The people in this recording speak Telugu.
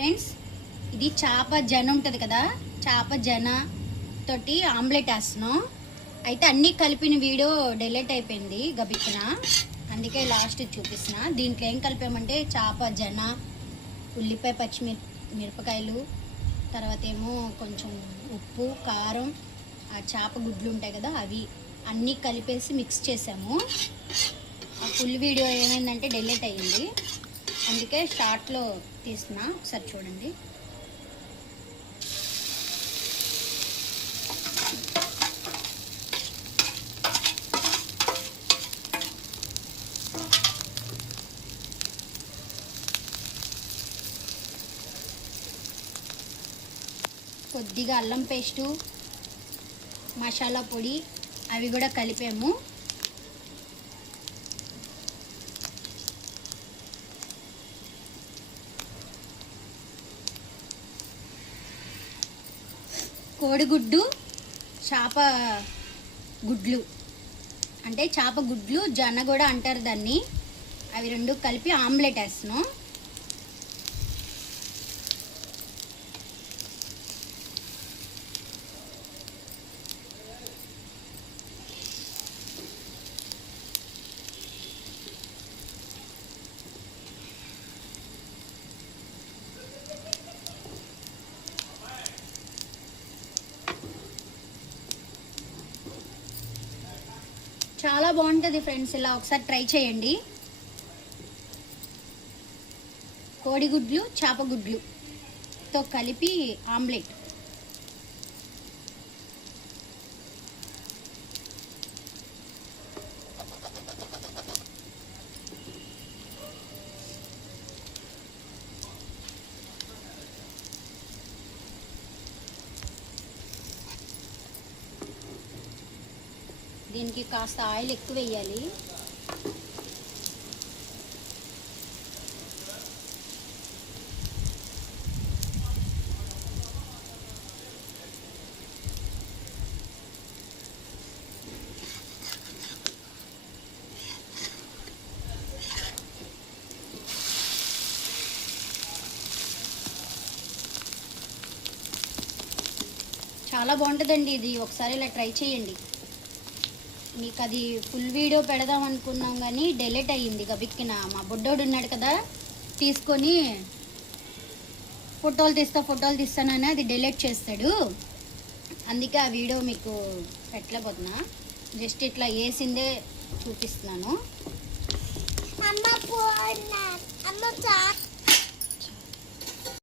ఫ్రెండ్స్, ఇది చేప జన ఉంటుంది కదా, చేప జన తోటి ఆమ్లెట్ వేస్తున్నాం. అయితే అన్నీ కలిపిన వీడియో డిలీట్ అయిపోయింది గబిక్కిన, అందుకే లాస్ట్ చూపిస్తున్నా. దీంట్లో ఏం కలిపామంటే చేప జన, ఉల్లిపాయ, మిరపకాయలు, తర్వాత ఏమో కొంచెం ఉప్పు, కారం, ఆ చేప గుడ్లు ఉంటాయి కదా అవి అన్నీ కలిపేసి మిక్స్ చేసాము. ఆ ఫుల్ వీడియో ఏమైందంటే డిలీట్ అయ్యింది, అందుకే షార్ట్లో తీస్తున్నా. ఒకసారి చూడండి. కొద్దిగా అల్లం పేస్టు, మసాలా పొడి అవి కూడా కలిపాము. కోడిగుడ్డు, చేప గుడ్లు అంటే చేప గుడ్లు జన కూడా అంటారు దాన్ని, అవి రెండు కలిపి ఆమ్లెట్ వేస్తున్నాం. చాలా బాగుంటుంది ఫ్రెండ్స్, ఇలా ఒకసారి ట్రై చేయండి. కోడిగుడ్లు చేప గుడ్లుతో కలిపి ఆమ్లెట్. దీనికి కాస్త ఆయిల్ ఎక్కువ వేయాలి. చాలా బాగుంటుందండి ఇది, ఒకసారి ఇలా ట్రై చేయండి. మీకు అది ఫుల్ వీడియో పెడదాం అనుకున్నాం కానీ డిలీట్ అయ్యింది గబిక్కిన. మా బుడ్డోడు ఉన్నాడు కదా, తీసుకొని ఫోటోలు తీస్తానని అది డిలీట్ చేస్తాడు, అందుకే ఆ వీడియో మీకు పెట్టలేకపోతున్నా. జస్ట్ ఇట్లా వేసిందే చూపిస్తున్నాను.